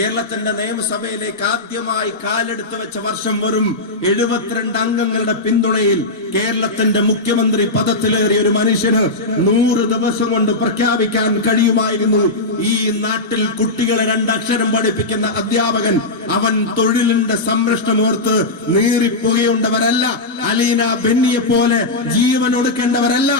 കേരളത്തിന്റെ നിയമസഭയിലേക്ക് ആദ്യമായി കാലെടുത്ത് വെച്ച വർഷം വെറും 72 അംഗങ്ങളുടെ പിന്തുണയിൽ കേരളത്തിന്റെ മുഖ്യമന്ത്രി പദത്തിലേറിയ ഒരു മനുഷ്യന് 100 ദിവസം കൊണ്ട് പ്രഖ്യാപിക്കാൻ കഴിയുമായിരുന്നു. ഈ നാട്ടിൽ കുട്ടികളെ 2 അക്ഷരം പഠിപ്പിക്കുന്ന അധ്യാപകൻ അവൻ തൊഴിലിന്റെ സംരക്ഷണം ഓർത്ത് നീറിപ്പുകയുണ്ടവരല്ല. അലീന ബെന്നിയെ പോലെ ജീവൻ ഒടുക്കേണ്ടവരല്ല.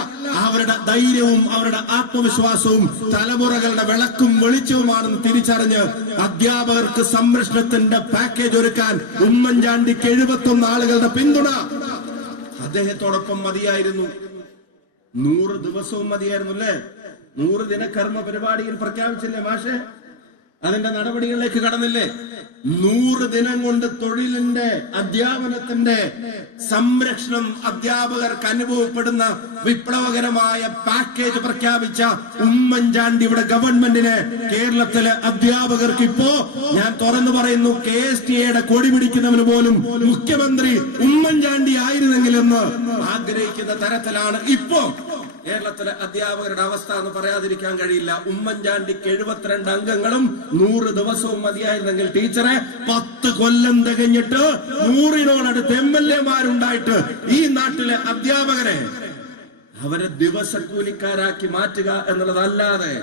അവരുടെ ധൈര്യവും അവരുടെ ആത്മവിശ്വാസവും തലമുറകളുടെ വിളക്കും വെളിച്ചവുമാണെന്ന് തിരിച്ചറിഞ്ഞ് അധ്യാപകർക്ക് സംരക്ഷണത്തിന്റെ പാക്കേജ് ഒരുക്കാൻ ഉമ്മൻചാണ്ടിക്ക് 71 ആളുകളുടെ പിന്തുണ അദ്ദേഹത്തോടൊപ്പം മതിയായിരുന്നു. 100 ദിവസവും മതിയായിരുന്നു അല്ലേ? 100 ദിന കർമ്മ പരിപാടിയിൽ പ്രഖ്യാപിച്ചില്ലേ മാഷെ? അതിന്റെ നടപടികളിലേക്ക് കടന്നില്ലേ? 100 ദിനം കൊണ്ട് തൊഴിലിന്റെ അധ്യാപനത്തിന്റെ സംരക്ഷണം അധ്യാപകർക്ക് അനുഭവപ്പെടുന്ന വിപ്ലവകരമായ പാക്കേജ് പ്രഖ്യാപിച്ച ഉമ്മൻചാണ്ടിയുടെ ഗവൺമെന്റിനെ കേരളത്തിലെ അധ്യാപകർക്ക് ഇപ്പോ ഞാൻ തുറന്നു പറയുന്നു, KSTAയുടെ കൊടി പിടിക്കുന്നവന് പോലും മുഖ്യമന്ത്രി ഉമ്മൻചാണ്ടി ആയിരുന്നെങ്കിലെന്ന് ആഗ്രഹിക്കുന്ന തരത്തിലാണ് ഇപ്പോ കേരളത്തിലെ അധ്യാപകരുടെ അവസ്ഥ എന്ന് പറയാതിരിക്കാൻ കഴിയില്ല. ഉമ്മൻചാണ്ടിക്ക് 72 അംഗങ്ങളും 100 ദിവസവും മതിയായിരുന്നെങ്കിൽ ടീച്ചറെ 10 കൊല്ലം തികഞ്ഞിട്ട് 100-നോടടുത്ത് MLA-മാരുണ്ടായിട്ട് ഈ നാട്ടിലെ അധ്യാപകരെ അവരെ ദിവസക്കൂലിക്കാരാക്കി മാറ്റുക എന്നുള്ളതല്ലാതെ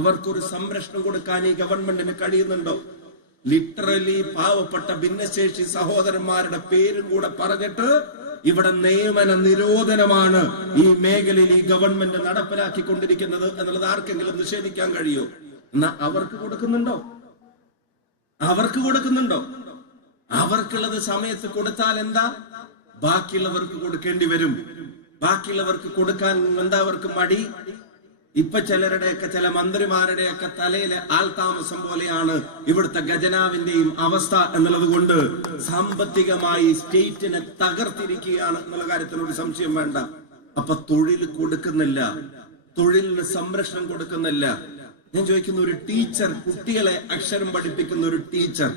അവർക്കൊരു സംരക്ഷണം കൊടുക്കാൻ ഈ ഗവൺമെന്റിന് കഴിയുന്നുണ്ടോ? ലിറ്ററലി പാവപ്പെട്ട ഭിന്നശേഷി സഹോദരന്മാരുടെ പേരും കൂടെ പറഞ്ഞിട്ട് ഇവിടെ നിയമന നിരോധനമാണ് ഈ മേഖലയിൽ ഈ ഗവൺമെന്റ് നടപ്പിലാക്കിക്കൊണ്ടിരിക്കുന്നത് എന്നുള്ളത് ആർക്കെങ്കിലും നിഷേധിക്കാൻ കഴിയോ? എന്നാ അവർക്ക് കൊടുക്കുന്നുണ്ടോ? അവർക്കുള്ളത് സമയത്ത് കൊടുത്താൽ എന്താ? ബാക്കിയുള്ളവർക്ക് കൊടുക്കേണ്ടി വരും. ബാക്കിയുള്ളവർക്ക് കൊടുക്കാൻ എന്താ അവർക്ക് മടി? ഇപ്പൊ ചില മന്ത്രിമാരുടെയൊക്കെ തലയിലെ ആൾതാമസം പോലെയാണ് ഇവിടുത്തെ ഖജനാവിന്റെയും അവസ്ഥ എന്നുള്ളത് കൊണ്ട് സാമ്പത്തികമായി സ്റ്റേറ്റിനെ തകർത്തിരിക്കുകയാണ് എന്നുള്ള കാര്യത്തിൽ ഒരു സംശയം വേണ്ട. അപ്പൊ തൊഴിൽ കൊടുക്കുന്നില്ല, തൊഴിലിന് സംരക്ഷണം കൊടുക്കുന്നില്ല. ഞാൻ ചോദിക്കുന്ന, ഒരു ടീച്ചർ, കുട്ടികളെ അക്ഷരം പഠിപ്പിക്കുന്ന ഒരു ടീച്ചർ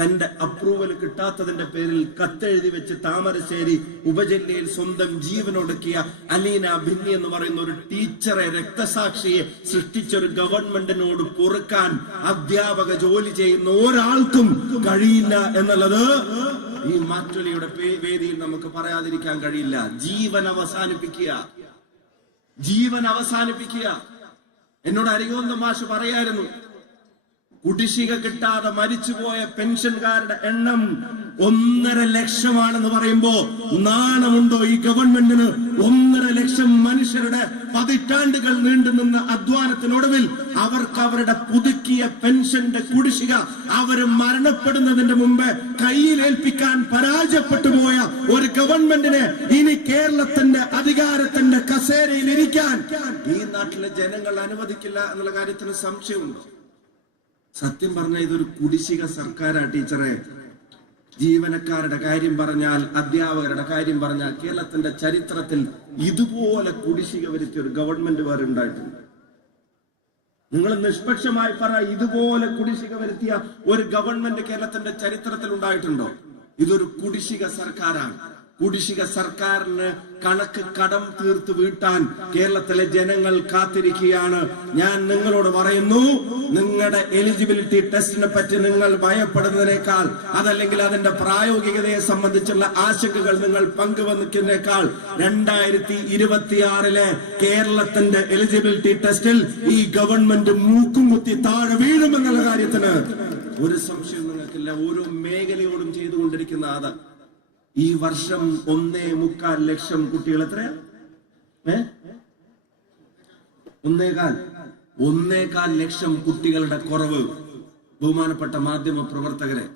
തന്റെ അപ്രൂവൽ കിട്ടാത്തതിന്റെ പേരിൽ കത്തെഴുതി വെച്ച് താമരശ്ശേരി ഉപജില്ലയിൽ സ്വന്തം ജീവനൊടുക്കിയ അലീന ബിന്നി എന്ന് പറയുന്ന ഒരു ടീച്ചറെ, രക്തസാക്ഷിയെ സൃഷ്ടിച്ചൊരു ഗവൺമെന്റിനോട് പൊറുക്കാൻ അധ്യാപക ജോലി ചെയ്യുന്ന ഒരാൾക്കും കഴിയില്ല എന്നുള്ളത് ഈ മാറ്റൊലിയുടെ വേദിയിൽ നമുക്ക് പറയാതിരിക്കാൻ കഴിയില്ല. ജീവൻ അവസാനിപ്പിക്കുക. എന്നോട് അരികോന്ത മാഷ് പറയായിരുന്നു, കുടിശ്ശിക കിട്ടാതെ മരിച്ചുപോയ പെൻഷൻകാരുടെ എണ്ണം 1.5 ലക്ഷമാണെന്ന് പറയുമ്പോ നാണമുണ്ടോ ഈ ഗവൺമെന്റിന്? 1.5 ലക്ഷം മനുഷ്യരുടെ പതിറ്റാണ്ടുകൾ നീണ്ടുനിന്ന അധ്വാനത്തിനൊടുവിൽ അവർക്ക് അവരുടെ പുതുക്കിയ പെൻഷന്റെ കുടിശ്ശിക അവര് മരണപ്പെടുന്നതിന്റെ മുമ്പ് കയ്യിലേൽപ്പിക്കാൻ പരാജയപ്പെട്ടു പോയ ഒരു ഗവൺമെന്റിനെ ഇനി കേരളത്തിന്റെ അധികാരത്തിന്റെ കസേരയിൽ ഇരിക്കാൻ ഈ നാട്ടിലെ ജനങ്ങൾ അനുവദിക്കില്ല എന്നുള്ള കാര്യത്തിന് സംശയമുണ്ടോ? സത്യം പറഞ്ഞ ഇതൊരു കുടിശ്ശിക സർക്കാരാ ടീച്ചറെ. ജീവനക്കാരുടെ കാര്യം പറഞ്ഞാൽ, അധ്യാപകരുടെ കാര്യം പറഞ്ഞാൽ കേരളത്തിന്റെ ചരിത്രത്തിൽ ഇതുപോലെ കുടിശ്ശിക വരുത്തിയ ഒരു ഗവൺമെന്റ് വേറെ ഉണ്ടായിട്ടുണ്ട്? നിങ്ങൾ നിഷ്പക്ഷമായി പറ, ഇതുപോലെ കുടിശ്ശിക വരുത്തിയ ഒരു ഗവൺമെന്റ് കേരളത്തിന്റെ ചരിത്രത്തിൽ ഉണ്ടായിട്ടുണ്ടോ? ഇതൊരു കുടിശ്ശിക സർക്കാരാണ്. കുടിശ്ശിക സർക്കാരിന് കടം തീർത്ത് വീട്ടാൻ കേരളത്തിലെ ജനങ്ങൾ കാത്തിരിക്കുകയാണ്. ഞാൻ നിങ്ങളോട് പറയുന്നു, നിങ്ങളുടെ എലിജിബിലിറ്റി ടെസ്റ്റിനെ പറ്റി നിങ്ങൾ ഭയപ്പെടുന്നതിനേക്കാൾ, അതല്ലെങ്കിൽ അതിന്റെ പ്രായോഗികതയെ സംബന്ധിച്ചുള്ള ആശങ്കകൾ നിങ്ങൾ പങ്കുവെക്കുന്നതിനേക്കാൾ 2026 കേരളത്തിന്റെ എലിജിബിലിറ്റി ടെസ്റ്റിൽ ഈ ഗവൺമെന്റ് മൂക്കും കുത്തി താഴെ വീഴുമെന്നുള്ള കാര്യത്തിന് ഒരു സംശയം നിങ്ങൾക്കില്ല. ഓരോ മേഖലയോടും ചെയ്തുകൊണ്ടിരിക്കുന്ന അത് ഈ വർഷം 1.25 ലക്ഷം കുട്ടികൾ, എത്രയാ? 1.25 ലക്ഷം കുട്ടികളുടെ കുറവ്. ബഹുമാനപ്പെട്ട മാധ്യമ പ്രവർത്തകരെ,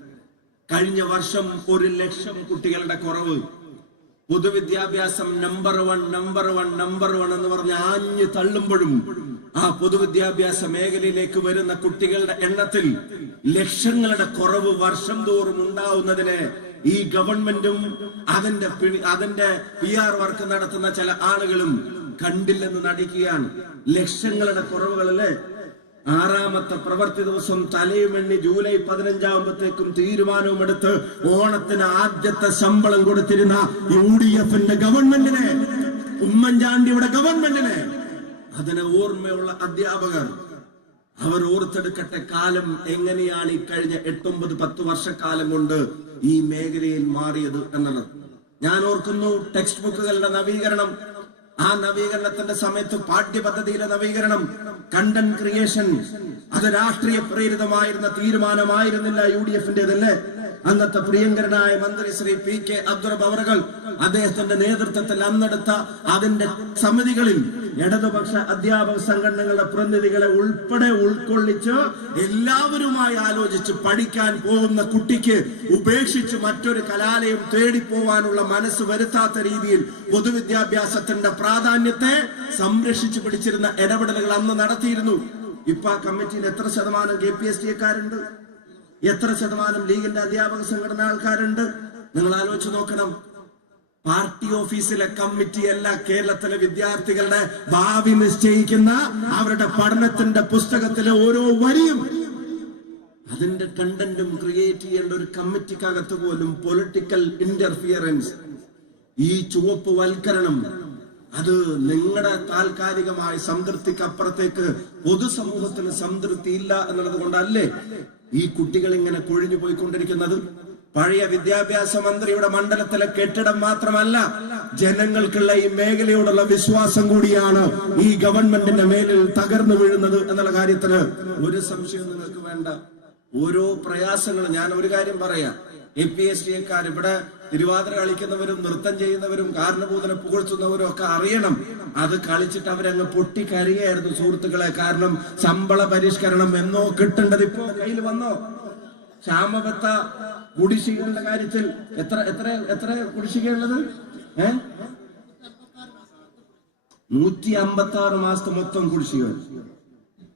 കഴിഞ്ഞ വർഷം 1 ലക്ഷം കുട്ടികളുടെ കുറവ്. പൊതുവിദ്യാഭ്യാസം നമ്പർ വൺ എന്ന് പറഞ്ഞ് ആഞ്ഞു തള്ളുമ്പോഴും ആ പൊതുവിദ്യാഭ്യാസ മേഖലയിലേക്ക് വരുന്ന കുട്ടികളുടെ എണ്ണത്തിൽ ലക്ഷങ്ങളുടെ കുറവ് വർഷം തോറും ഉണ്ടാവുന്നതിന് ഈ ഗവൺമെന്റും അതിന്റെ PR വർക്ക് നടത്തുന്ന ചില ആളുകളും കണ്ടില്ലെന്ന് നടിക്കുകയാണ്. ലക്ഷങ്ങളുടെ കുറവുകളല്ലേ? 6ാമത്തെ പ്രവൃത്തി ദിവസം തലയുമെണ്ണി ജൂലൈ 15 തീരുമാനവും എടുത്ത് ഓണത്തിന് ആദ്യത്തെ ശമ്പളം കൊടുത്തിരുന്ന UDFന്റെ ഗവൺമെന്റിനെ, ഉമ്മൻചാണ്ടിയുടെ ഗവൺമെന്റിനെ, അതിന് ഓർമ്മയുള്ള അധ്യാപകർ അവർ ഓർത്തെടുക്കട്ടെ കാലം എങ്ങനെയാണ് ഈ കഴിഞ്ഞ 8-9-10 വർഷക്കാലം കൊണ്ട് ഈ മേഖലയിൽ മാറിയത് എന്നുള്ളത്. ഞാൻ ഓർക്കുന്നു ടെക്സ്റ്റ് ബുക്കുകളുടെ നവീകരണം, ആ നവീകരണത്തിന്റെ സമയത്ത് പാഠ്യപദ്ധതിയിലെ നവീകരണം, കണ്ടന്റ് ക്രിയേഷൻ, അത് രാഷ്ട്രീയ പ്രേരിതമായിരുന്ന തീരുമാനമായിരുന്നില്ല UDF-ന്റേതല്ലേ. അന്നത്തെ പ്രിയങ്കരനായ മന്ത്രി ശ്രീ PK അബ്ദുറബ്ബ് അവറുകൾ അദ്ദേഹത്തിന്റെ നേതൃത്വത്തിൽ അന്നെടുത്ത അതിന്റെ സമിതികളിൽ ഇടതുപക്ഷ അധ്യാപക സംഘടനകളുടെ പ്രതിനിധികളെ ഉൾപ്പെടെ ഉൾക്കൊള്ളിച്ച് എല്ലാവരുമായി ആലോചിച്ച് പഠിക്കാൻ പോകുന്ന കുട്ടിക്ക് ഉപേക്ഷിച്ച് മറ്റൊരു കലാലയം തേടിപ്പോവാനുള്ള മനസ്സ് വരുത്താത്ത രീതിയിൽ പൊതുവിദ്യാഭ്യാസത്തിന്റെ പ്രാധാന്യത്തെ സംരക്ഷിച്ചു പിടിച്ചിരുന്ന ഇടപെടലുകൾ അന്ന് നടത്തിയിരുന്നു. ഇപ്പൊ ആ കമ്മിറ്റിയിൽ എത്ര ശതമാനം KPSTക്കാരുണ്ട്, എത്ര ശതമാനം ലീഗിന്റെ അധ്യാപക സംഘടന ആൾക്കാരുണ്ട്? നിങ്ങൾ ആലോചിച്ച് നോക്കണം. പാർട്ടി ഓഫീസിലെ കമ്മിറ്റിയല്ല കേരളത്തിലെ വിദ്യാർത്ഥികളുടെ ഭാവി നിശ്ചയിക്കുന്ന അവരുടെ പഠനത്തിന്റെ പുസ്തകത്തിലെ ഓരോ വരിയും അതിന്റെ കണ്ടന്റും ക്രിയേറ്റ് ചെയ്യേണ്ട ഒരു കമ്മിറ്റിക്കകത്ത് പോലും പൊളിറ്റിക്കൽ ഇന്റർഫിയറൻസ്, ഈ ചുവപ്പ് വൽക്കരണം, അത് നിങ്ങളുടെ താൽക്കാലികമായ സംതൃപ്തിക്ക് അപ്പുറത്തേക്ക് പൊതുസമൂഹത്തിന് സംതൃപ്തി ഇല്ല എന്നുള്ളത് കൊണ്ടല്ലേ ഈ കുട്ടികൾ ഇങ്ങനെ കൊഴിഞ്ഞു പോയിക്കൊണ്ടിരിക്കുന്നത്? പഴയ വിദ്യാഭ്യാസ മന്ത്രിയുടെ മണ്ഡലത്തിലെ കെട്ടിടം മാത്രമല്ല, ജനങ്ങൾക്കുള്ള ഈ മേഖലയോടുള്ള വിശ്വാസം കൂടിയാണ് ഈ ഗവൺമെന്റിന്റെ മേലിൽ തകർന്നു വീഴുന്നത് എന്നുള്ള കാര്യത്തിന് ഒരു സംശയവും നിങ്ങൾക്ക് വേണ്ട. ഓരോ പ്രയാസങ്ങളും ഞാൻ ഒരു കാര്യം പറയാം. KPSTക്കാർ ഇവിടെ തിരുവാതിര കളിക്കുന്നവരും നൃത്തം ചെയ്യുന്നവരും കാരണഭൂതനെ പുകഴ്ത്തുന്നവരും ഒക്കെ അറിയണം, അത് കളിച്ചിട്ട് അവരങ്ങ് പൊട്ടിക്കരയായിരുന്നു സുഹൃത്തുക്കളെ. കാരണം ശമ്പള പരിഷ്കരണം എന്നോ കിട്ടേണ്ടത് ഇപ്പോ കയ്യിൽ വന്നോ? ക്ഷാമബത്ത കുടിശ്ശികകളുടെ കാര്യത്തിൽ എത്ര എത്ര എത്ര കുടിശ്ശികയുള്ളത്? 156 മാസത്തെ മൊത്തം കുടിശ്ശിക.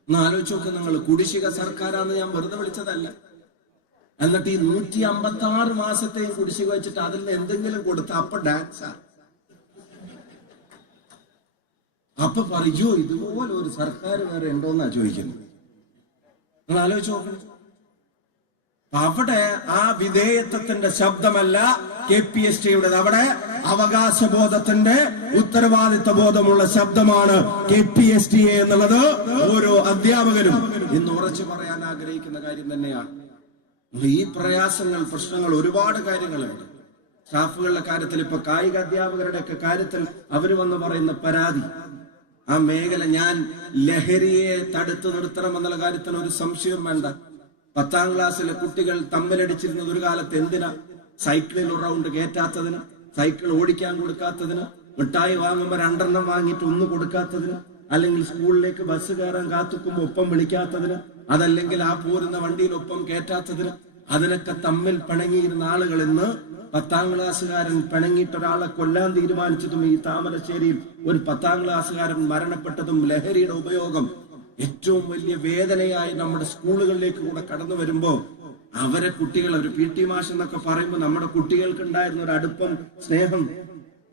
ഒന്ന് ആലോചിച്ച് നോക്ക് നിങ്ങൾ. കുടിശ്ശിക സർക്കാരാന്ന് ഞാൻ വെറുതെ വിളിച്ചതല്ല. എന്നിട്ട് ഈ 156 മാസത്തെയും കുടിശ്ശിക വെച്ചിട്ട് അതിൽ നിന്ന് എന്തെങ്കിലും കൊടുത്ത അപ്പൊ ഡാൻസാ. അപ്പൊ പറയോ ഇതുപോലെ ഒരു സർക്കാർ വേറെ ഉണ്ടോന്നാ ചോദിക്കുന്നത്. നിങ്ങൾ ആലോചിച്ച് നോക്കണം. അവിടെ ആ വിധേയത്വത്തിന്റെ ശബ്ദമല്ല KPSTയുടെ, അവിടെ അവകാശബോധത്തിന്റെ ഉത്തരവാദിത്വ ബോധമുള്ള ശബ്ദമാണ് KPSTA എന്നുള്ളത് ഓരോ അധ്യാപകരും ഇന്ന് ഉറച്ചു പറയാൻ ആഗ്രഹിക്കുന്ന കാര്യം തന്നെയാണ്. ഈ പ്രയാസങ്ങൾ, പ്രശ്നങ്ങൾ, ഒരുപാട് കാര്യങ്ങളുണ്ട്. സ്റ്റാഫുകളുടെ കാര്യത്തിൽ, ഇപ്പൊ കായിക അധ്യാപകരുടെ ഒക്കെ കാര്യത്തിൽ അവര് വന്ന് പറയുന്ന പരാതി, ആ മേഖല ഞാൻ ലഹരിയെ തടുത്തു നിർത്തണം എന്നുള്ള കാര്യത്തിന് ഒരു സംശയം വേണ്ട. 10ാം ക്ലാസ്സിലെ കുട്ടികൾ തമ്മിലടിച്ചിരുന്നത് ഒരു കാലത്ത് എന്തിനാ? സൈക്കിളിൽ ഒരു റൗണ്ട് കയറ്റാത്തതിന്, സൈക്കിൾ ഓടിക്കാൻ കൊടുക്കാത്തതിന്, മിഠായി വാങ്ങുമ്പോൾ 2 വാങ്ങിയിട്ട് 1 കൊടുക്കാത്തതിന്, അല്ലെങ്കിൽ സ്കൂളിലേക്ക് ബസ് കയറാൻ കാത്തുക്കുമ്പോ ഒപ്പം വിളിക്കാത്തതിന്, അതല്ലെങ്കിൽ ആ പോരുന്ന വണ്ടിയിൽ ഒപ്പം കയറ്റാത്തതിന്, അതിനൊക്കെ തമ്മിൽ പിണങ്ങിയിരുന്ന ആളുകൾ ഇന്ന് 10ാം ക്ലാസ്സുകാരൻ പിണങ്ങിയിട്ട് ഒരാളെ കൊല്ലാൻ തീരുമാനിച്ചതും, ഈ താമരശ്ശേരിയിൽ ഒരു 10ാം ക്ലാസ്സുകാരൻ മരണപ്പെട്ടതും ലഹരിയുടെ ഉപയോഗം ഏറ്റവും വലിയ വേദനയായി നമ്മുടെ സ്കൂളുകളിലേക്ക് കൂടെ കടന്നു വരുമ്പോ അവരെ കുട്ടികൾ, ഒരു PT മാഷ് എന്നൊക്കെ പറയുമ്പോൾ നമ്മുടെ കുട്ടികൾക്ക് ഉണ്ടായിരുന്ന ഒരു അടുപ്പം, സ്നേഹം,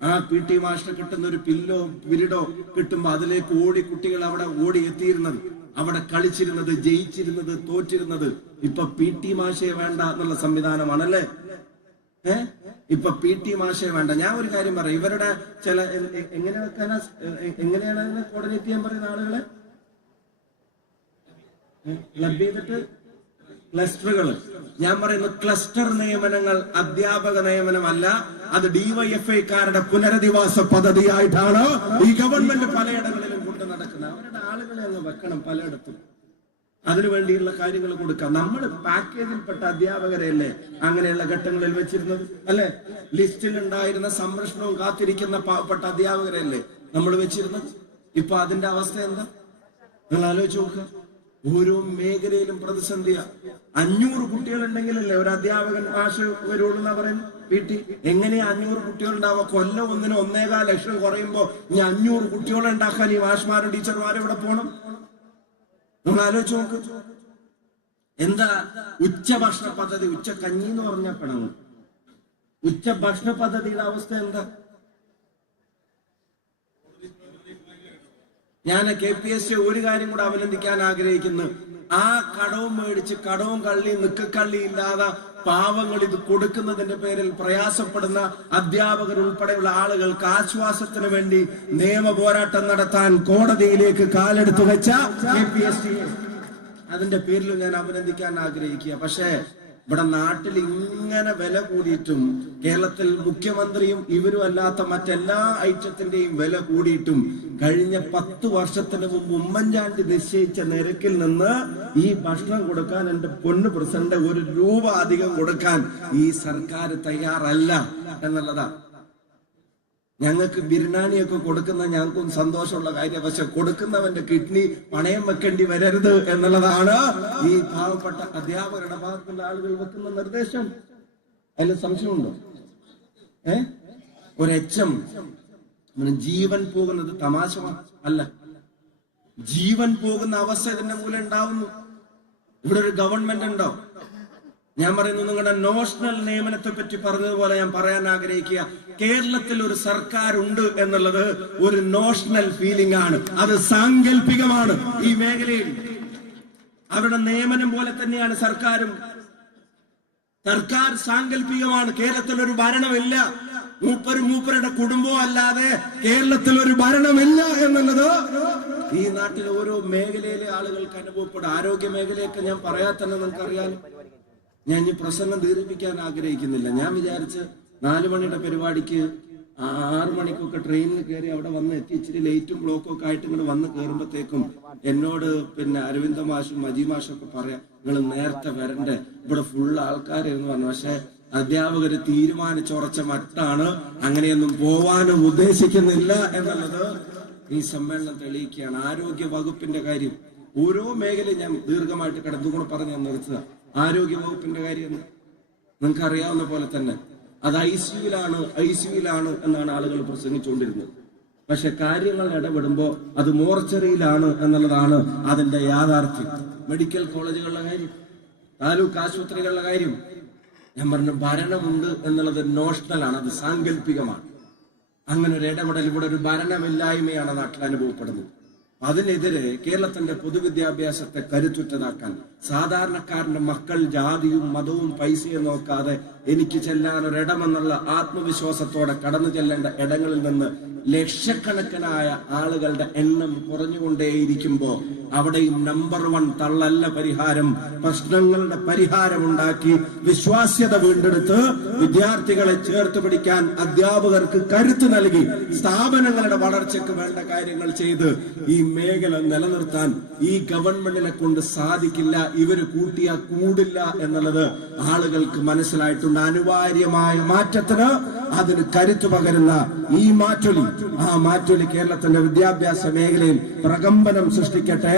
ആ PT മാഷിന് കിട്ടുന്ന ഒരു പില്ലോ പിരിടോ കിട്ടുമ്പോ അതിലേക്ക് ഓടി കുട്ടികൾ അവിടെ ഓടി എത്തിയിരുന്നത്, അവിടെ കളിച്ചിരുന്നത്, ജയിച്ചിരുന്നത്, തോറ്റിരുന്നത്. ഇപ്പൊ PT മാഷേ വേണ്ട എന്നുള്ള സംവിധാനമാണല്ലേ. ഇപ്പൊ PT മാഷേ വേണ്ട. ഞാൻ ഒരു കാര്യം പറയാം, ഇവരുടെ ചില എങ്ങനെയാണ് അതിനെ കോർഡിനേറ്റ് ചെയ്യാൻ പറയുന്ന ആളുകളെ ക്ലബ് ചെയ്തിട്ട് ക്ലസ്റ്ററുകൾ. ഞാൻ പറയുന്നു ക്ലസ്റ്റർ നിയമനങ്ങൾ അധ്യാപക നിയമനമല്ല, അത് DYFIക്കാരുടെ പുനരധിവാസ പദ്ധതിയായിട്ടാണ് ഈ ഗവൺമെന്റ് പലയിടങ്ങളിലും കൊണ്ട് നടക്കുന്നത്. അവരുടെ ആളുകളെ അങ്ങ് വെക്കണം പലയിടത്തും, അതിനുവേണ്ടിയുള്ള കാര്യങ്ങൾ കൊടുക്കാം. നമ്മൾ പാക്കേജിൽപ്പെട്ട അധ്യാപകരെയല്ലേ അങ്ങനെയുള്ള ഘട്ടങ്ങളിൽ വെച്ചിരുന്നത്, അല്ലെ? ലിസ്റ്റിൽ ഉണ്ടായിരുന്ന സംരക്ഷണവും കാത്തിരിക്കുന്ന പാവപ്പെട്ട അധ്യാപകരെയല്ലേ നമ്മൾ വെച്ചിരുന്നത്. ഇപ്പൊ അതിന്റെ അവസ്ഥ എന്താ നിങ്ങൾ ആലോചിച്ച് നോക്കുക. ഓരോ മേഖലയിലും പ്രതിസന്ധിയാ. 500 കുട്ടികളുണ്ടെങ്കിലല്ലേ ഒരു അധ്യാപകൻ മാഷ് വരുള്ളൂ എന്നാ പറയുന്നത്. PT എങ്ങനെയാ 500 കുട്ടികളുണ്ടാവുക? കൊല്ലം ഒന്നിന് 1.25 ലക്ഷം കുറയുമ്പോ ഇനി 500 കുട്ടികളെ ഉണ്ടാക്കാൻ ഈ മാഷ്മാരും ടീച്ചർമാരും ഇവിടെ പോകണം. നമ്മൾ ആലോചിച്ച് നോക്ക്. എന്താ ഉച്ചഭക്ഷണ പദ്ധതി? ഉച്ചക്കഞ്ഞി എന്ന് പറഞ്ഞ പിണങ്ങും. ഉച്ചഭക്ഷണ പദ്ധതിയുടെ അവസ്ഥ എന്താ? ഞാൻ KPST ഒരു കാര്യം കൂടെ അഭിനന്ദിക്കാൻ ആഗ്രഹിക്കുന്നു. ആ കടവും മേടിച്ച് കടവും കള്ളി നിക്കക്കള്ളി ഇല്ലാതെ പാവങ്ങൾ ഇത് കൊടുക്കുന്നതിന്റെ പേരിൽ പ്രയാസപ്പെടുന്ന അധ്യാപകർ ഉൾപ്പെടെയുള്ള ആളുകൾക്ക് ആശ്വാസത്തിന് വേണ്ടി നിയമ പോരാട്ടം നടത്താൻ കോടതിയിലേക്ക് കാലെടുത്തു വെച്ച KPST അതിന്റെ പേരിൽ ഞാൻ അഭിനന്ദിക്കാൻ ആഗ്രഹിക്കുക. പക്ഷേ ഇവിടെ നാട്ടിൽ ഇങ്ങനെ വില കൂടിയിട്ടും കേരളത്തിൽ മുഖ്യമന്ത്രിയും ഇവരും അല്ലാത്ത മറ്റെല്ലാ ഐറ്റത്തിന്റെയും വില കൂടിയിട്ടും കഴിഞ്ഞ 10 വർഷത്തിന് മുമ്പ് ഉമ്മൻചാണ്ടി നിശ്ചയിച്ച നിരക്കിൽ നിന്ന് ഈ ഭക്ഷണം കൊടുക്കാൻ എന്റെ പൊന്നു പ്രസിഡന്റ് 1 രൂപ അധികം കൊടുക്കാൻ ഈ സർക്കാർ തയ്യാറല്ല എന്നുള്ളതാ. ഞങ്ങൾക്ക് ബിരിയാണിയൊക്കെ കൊടുക്കുന്ന ഞങ്ങൾക്കും സന്തോഷമുള്ള കാര്യം. പക്ഷെ കൊടുക്കുന്നവന്റെ കിഡ്നി പണയം വെക്കേണ്ടി വരരുത് എന്നുള്ളതാണ് ഈ പാവപ്പെട്ട അധ്യാപകരുടെ ഭാഗത്തുള്ള ആളുകൾ വെക്കുന്ന നിർദ്ദേശം. അതിൽ സംശയമുണ്ടോ? ഒരു എച്ചം ജീവൻ പോകുന്നത് തമാശ അല്ല. ജീവൻ പോകുന്ന അവസ്ഥ ഇതിന്റെ മൂലം ഉണ്ടാവുന്നു. ഇവിടെ ഒരു ഗവൺമെന്റ് ഉണ്ടോ? ഞാൻ പറയുന്നു, നിങ്ങളുടെ നോഷണൽ നിയമനത്തെ പറ്റി പറഞ്ഞതുപോലെ ഞാൻ പറയാൻ ആഗ്രഹിക്കുക. കേരളത്തിൽ ഒരു സർക്കാർ ഉണ്ട് എന്നുള്ളത് ഒരു നോഷണൽ ഫീലിംഗ് ആണ്, അത് സാങ്കല്പികമാണ്. ഈ മേഖലയിൽ അവരുടെ നിയമനം പോലെ തന്നെയാണ് സർക്കാരും. സർക്കാർ സാങ്കല്പികമാണ്. കേരളത്തിൽ ഒരു ഭരണമില്ല. മൂപ്പരുടെ കുടുംബം അല്ലാതെ കേരളത്തിൽ ഒരു ഭരണമില്ല എന്നുള്ളത് ഈ നാട്ടിലെ ഓരോ മേഖലയിലെ ആളുകൾക്ക് അനുഭവപ്പെടും. ആരോഗ്യ മേഖലയൊക്കെ ഞാൻ പറയാൻ തന്നെ നിങ്ങൾക്കറിയാം. ഞാൻ ഈ പ്രസംഗം ദീർഘിപ്പിക്കാൻ ആഗ്രഹിക്കുന്നില്ല. ഞാൻ വിചാരിച്ച് 4 മണിയുടെ പരിപാടിക്ക് 6 മണിക്കൊക്കെ ട്രെയിനിൽ കയറി അവിടെ വന്ന് എത്തി ഇച്ചിരി ലേറ്റും ബ്ലോക്കും ഒക്കെ ആയിട്ട് ഇങ്ങനെ വന്ന് കയറുമ്പോഴത്തേക്കും എന്നോട് അരവിന്ദ മാഷും മജി മാഷും ഒക്കെ പറയാം, നിങ്ങൾ നേരത്തെ വരണ്ടേ, ഇവിടെ ഫുൾ ആൾക്കാരെന്ന് പറഞ്ഞു. പക്ഷെ അധ്യാപകര് തീരുമാനിച്ചുറച്ച മട്ടാണ്, അങ്ങനെയൊന്നും പോവാനും ഉദ്ദേശിക്കുന്നില്ല എന്നുള്ളത് ഈ സമ്മേളനം തെളിയിക്കുകയാണ്. ആരോഗ്യ വകുപ്പിന്റെ കാര്യം ഓരോ മേഖലയും ഞാൻ ദീർഘമായിട്ട് കിടന്നുകൂടെ പറഞ്ഞ് ഞാൻ നിർത്തുക. ആരോഗ്യ വകുപ്പിന്റെ കാര്യം നിങ്ങൾക്ക് അറിയാവുന്ന പോലെ തന്നെ അത് ഐസിയുലാണ് എന്നാണ് ആളുകൾ പ്രസംഗിച്ചുകൊണ്ടിരുന്നത്. പക്ഷെ കാര്യങ്ങൾ ഇടപെടുമ്പോ അത് മോർച്ചറിയിലാണ് എന്നുള്ളതാണ് അതിന്റെ യാഥാർത്ഥ്യം. മെഡിക്കൽ കോളേജുകളുടെ കാര്യം, താലൂക്ക് ആശുപത്രികളുടെ കാര്യം ഞാൻ പറഞ്ഞു, ഭരണമുണ്ട് എന്നുള്ളത് നോഷണലാണ്, അത് സാങ്കല്പികമാണ്. അങ്ങനെ ഒരു ഇടപെടൽ, ഇവിടെ ഒരു ഭരണമില്ലായ്മയാണ് നാട്ടിൽ അനുഭവപ്പെടുന്നത്. അതിനെതിരെ കേരളത്തിന്റെ പൊതുവിദ്യാഭ്യാസത്തെ കരുത്തുറ്റതാക്കാൻ സാധാരണക്കാരന്റെ മക്കൾ ജാതിയും മതവും പൈസയും നോക്കാതെ എനിക്ക് ചെല്ലാൻ ഒരിടമെന്നുള്ള ആത്മവിശ്വാസത്തോടെ കടന്നു ചെല്ലേണ്ട ഇടങ്ങളിൽ നിന്ന് ലക്ഷക്കണക്കിനായ ആളുകളുടെ എണ്ണം കുറഞ്ഞുകൊണ്ടേയിരിക്കുമ്പോ അവിടെയും നമ്പർ 1 തള്ളല്ല പരിഹാരം. പ്രശ്നങ്ങളുടെ പരിഹാരം ഉണ്ടാക്കി വിശ്വാസ്യത വീണ്ടെടുത്ത് വിദ്യാർത്ഥികളെ ചേർത്ത് പിടിക്കാൻ അധ്യാപകർക്ക് കരുത്ത് നൽകി സ്ഥാപനങ്ങളുടെ വളർച്ചയ്ക്ക് വേണ്ട കാര്യങ്ങൾ ചെയ്ത് ഈ മേഖല നിലനിർത്താൻ ഈ ഗവൺമെന്റിനെ കൊണ്ട് സാധിക്കില്ല. ഇവര് കൂട്ടിയാ കൂടില്ല എന്നുള്ളത് ആളുകൾക്ക് മനസ്സിലായിട്ടുണ്ട്. അനിവാര്യമായ മാറ്റത്തിന് അതിന് കരുത്തു പകരുന്ന ഈ മാറ്റൊലി, ആ മാറ്റൊലി കേരളത്തിന്റെ വിദ്യാഭ്യാസ മേഖലയിൽ പ്രകമ്പനം സൃഷ്ടിക്കട്ടെ.